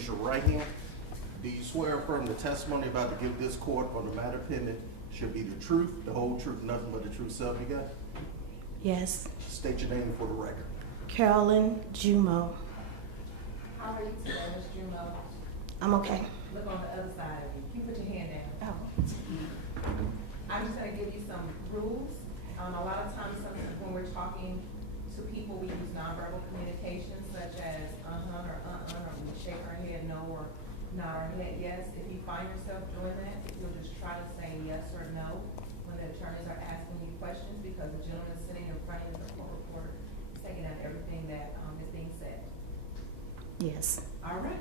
raise your right hand. Do you swear or affirm the testimony about to give this court on the matter pending should be the truth, the whole truth, nothing but the truth, self you got? Yes. State your name for the record. Carolyn Jumo. How are you today, Ms. Juno? I'm okay. Look on the other side of you. You put your hand down. Oh. I'm just gonna give you some rules. A lot of times, sometimes when we're talking to people, we use nonverbal communication such as or we shake our head no or nod our head yes. If you find yourself doing that, if you'll just try to say yes or no when the attorneys are asking you questions, because the gentleman sitting in front of you, the court reporter, is taking out everything that is being said. Yes. All right.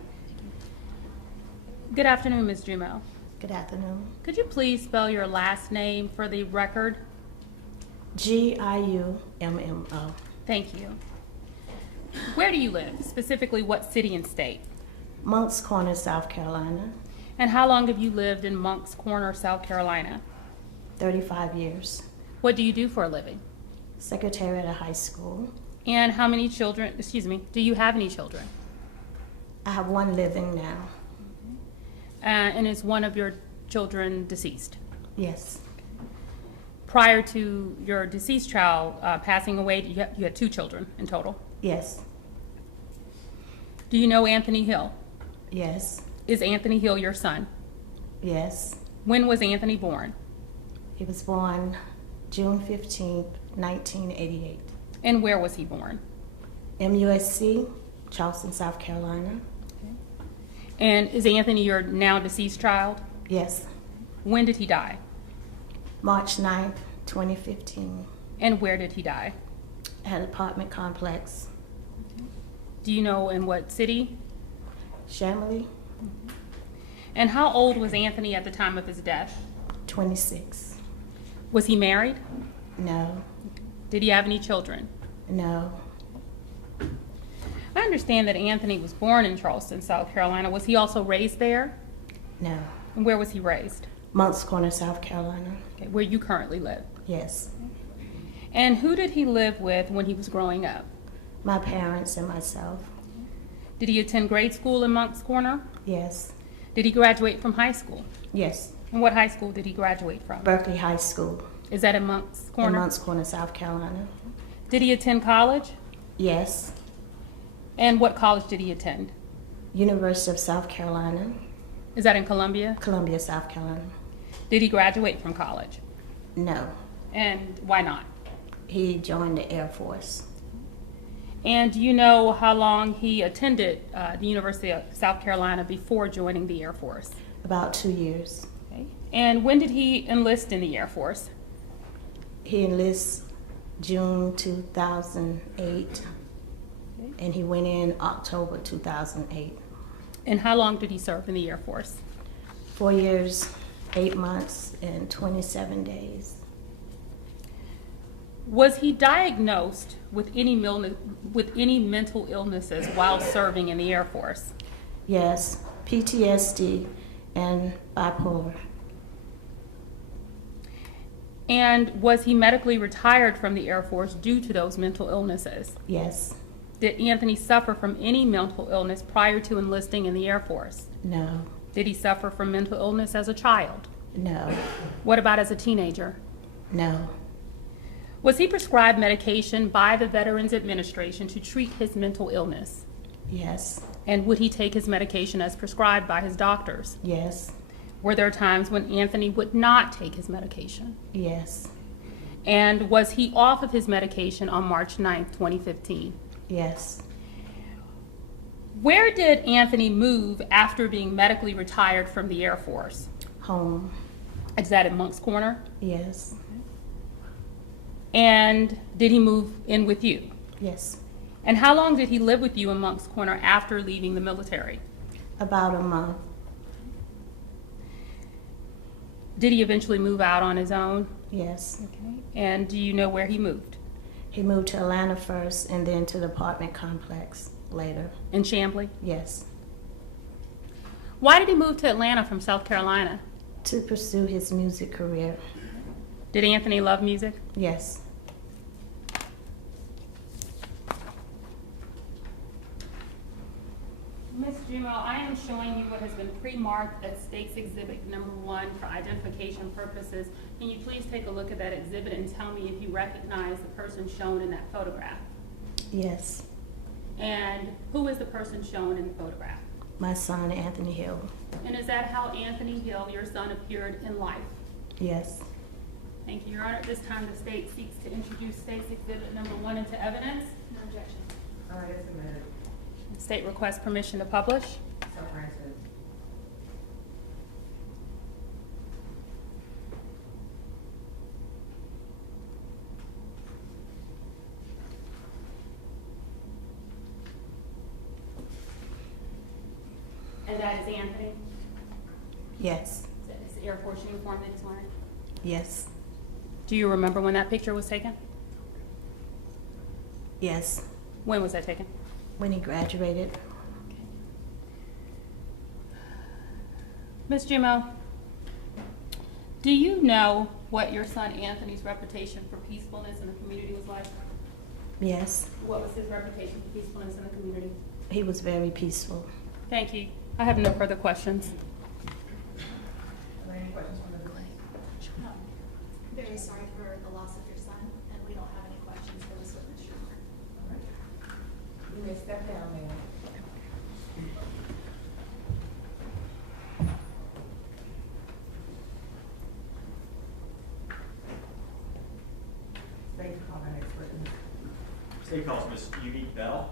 Good afternoon, Ms. Jumo. Good afternoon. Could you please spell your last name for the record? Giummo. Thank you. Where do you live? Specifically, what city and state? Moncks Corner, South Carolina. And how long have you lived in Moncks Corner, South Carolina? 35 years. What do you do for a living? Secretary at a high school. And how many children, do you have any children? I have one living now. And is one of your children deceased? Yes. Prior to your deceased child passing away, you had 2 children in total. Yes. Do you know Anthony Hill? Yes. Is Anthony Hill your son? Yes. When was Anthony born? He was born June 15th, 1988. And where was he born? MUSC, Charleston, South Carolina. And is Anthony your now deceased child? Yes. When did he die? March 9th, 2015. And where did he die? At an apartment complex. Do you know in what city? Shamley, And how old was Anthony at the time of his death? 26. Was he married? No. Did he have any children? No. I understand that Anthony was born in Charleston, South Carolina. Was he also raised there? No. And where was he raised? Moncks Corner, South Carolina. Okay, where you currently live. Yes. And who did he live with when he was growing up? My parents and myself. Did he attend grade school in Moncks Corner? Yes. Did he graduate from high school? Yes. And what high school did he graduate from? Berkeley High School. Is that in Moncks Corner? In Moncks Corner, South Carolina. Did he attend college? Yes. And what college did he attend? University of South Carolina. Is that in Columbia? Columbia, South Carolina. Did he graduate from college? No. And why not? He joined the Air Force. And do you know how long he attended the University of South Carolina before joining the Air Force? About 2 years. Okay. And when did he enlist in the Air Force? He enlisted June 2008, and he went in October 2008. And how long did he serve in the Air Force? 4 years, 8 months, and 27 days. Was he diagnosed with any mental illnesses while serving in the Air Force? Yes, PTSD and bipolar. And was he medically retired from the Air Force due to those mental illnesses? Yes. Did Anthony suffer from any mental illness prior to enlisting in the Air Force? No. Did he suffer from mental illness as a child? No. What about as a teenager? No. Was he prescribed medication by the Veterans Administration to treat his mental illness? Yes. And would he take his medication as prescribed by his doctors? Yes. Were there times when Anthony would not take his medication? Yes. And was he off of his medication on March 9th, 2015? Yes. Where did Anthony move after being medically retired from the Air Force? Home. Is that in Moncks Corner? Yes. And did he move in with you? Yes. And how long did he live with you in Moncks Corner after leaving the military? About a month. Did he eventually move out on his own? Yes. Okay. And do you know where he moved? He moved to Atlanta first and then to the apartment complex later. In Chamblee? Yes. Why did he move to Atlanta from South Carolina? To pursue his music career. Did Anthony love music? Yes. Ms. Jumo, I am showing you what has been pre-marked as State's Exhibit number 1 for identification purposes. Can you please take a look at that exhibit and tell me if you recognize the person shown in that photograph? Yes. And who is the person shown in the photograph? My son, Anthony Hill. And is that how Anthony Hill, your son, appeared in life? Yes. Thank you, Your Honor. At this time, the state seeks to introduce State's Exhibit number 1 into evidence. No objection. All right, it's submitted. The state requests permission to publish. So granted. And that is Anthony? Yes. That is the Air Force uniform that he's wearing? Yes. Do you remember when that picture was taken? Yes. When was that taken? When he graduated. Ms. Jumo, do you know what your son Anthony's reputation for peacefulness in the community was like? Yes. What was his reputation for peacefulness in the community? He was very peaceful. Thank you. I have no further questions. Are there any questions from the board? No. Very sorry for the loss of your son, and we don't have any questions for this witness, Your Honor. All right. You may step down, ma'am. State call our next witness. State calls Ms. Unique Bell.